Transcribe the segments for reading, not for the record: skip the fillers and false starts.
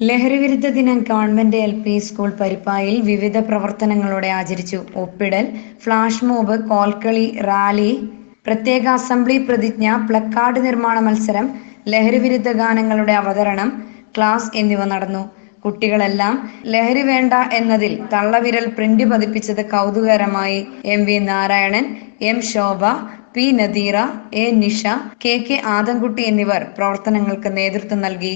ലഹരിവിരുദ്ധ ദിനം government LP school പരിപ്പായിൽ വിവിധ പ്രവർത്തനങ്ങളോടെ ആചരിച്ചു. ഒപ്പിടൽ, ഫ്ലാഷ് മോബ്, കോൽക്കളി, റാലി, പ്രത്യേക അസംബ്ലി പ്രതിജ്ഞ, പ്ലക്കാർഡ് നിർമ്മാണ മത്സരം, ലഹരിവിരുദ്ധ ഗാനങ്ങളുടെ അവതരണം, ക്ലാസ് എന്നിവ നടന്നു. കുട്ടികളെല്ലാം ലഹരി വേണ്ട എന്നതിൽ തള്ളവിരൽ പ്രിന്റ് പതിപ്പിച്ചത് കൗതുകകരമായി. MV Narayanan, M Shobha, P Nadeera, A Nisha, KK Adamkutty എന്നിവർ പ്രവർത്തനങ്ങൾക്ക് നേതൃത്വം നൽകി.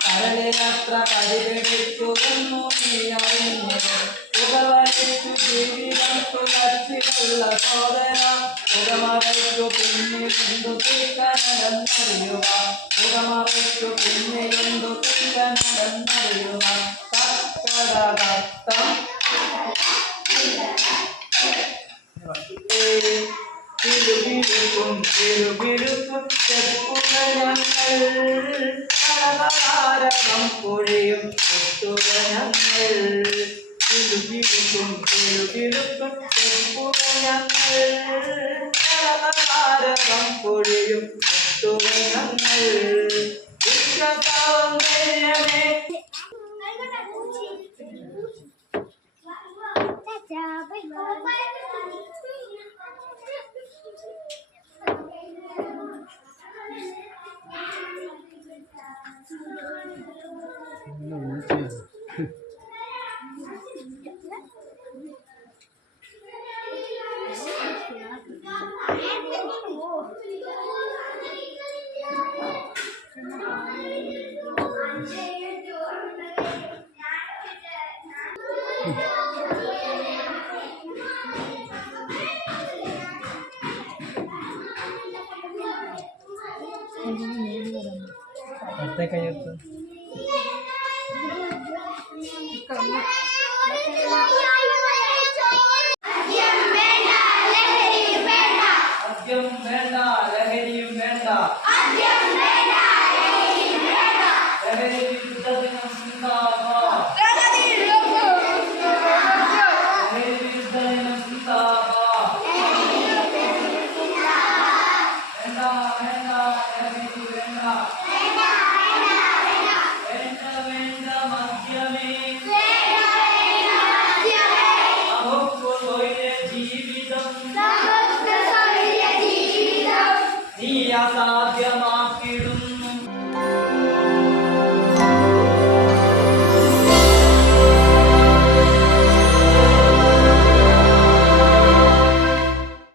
കടലിനത്ര പരിഗണിച്ചുവെന്നു നീ അറിഞ്ഞു പുകവലിച്ചു ജീവിതം തുളച്ചിട്ടുള്ള സോദര പുകമറയ്ക്കു പിന്നിലുണ്ടു തീക്കനടന്നറിയുക പുകമറയ്ക്കു പിന്നിലുണ്ടു തീക്കനടന്നറിയുക തക്കടകത്തം തിരുവിരുക്കും തിരുവിരുക്കും ചെപ്പുകയങ്ങൾ കടകാരകം പൊഴിയും കുത്തുകയങ്ങൾ തിരുവിരുക്കും തിരുവിരുക്കും ചെപ്പുകയങ്ങൾ കടകാരകം പൊഴിയും കുത്തുകയങ്ങൾ വിശ്വസൗന്ദര്യമേ കയ്യത്ത് സാധ്യമാ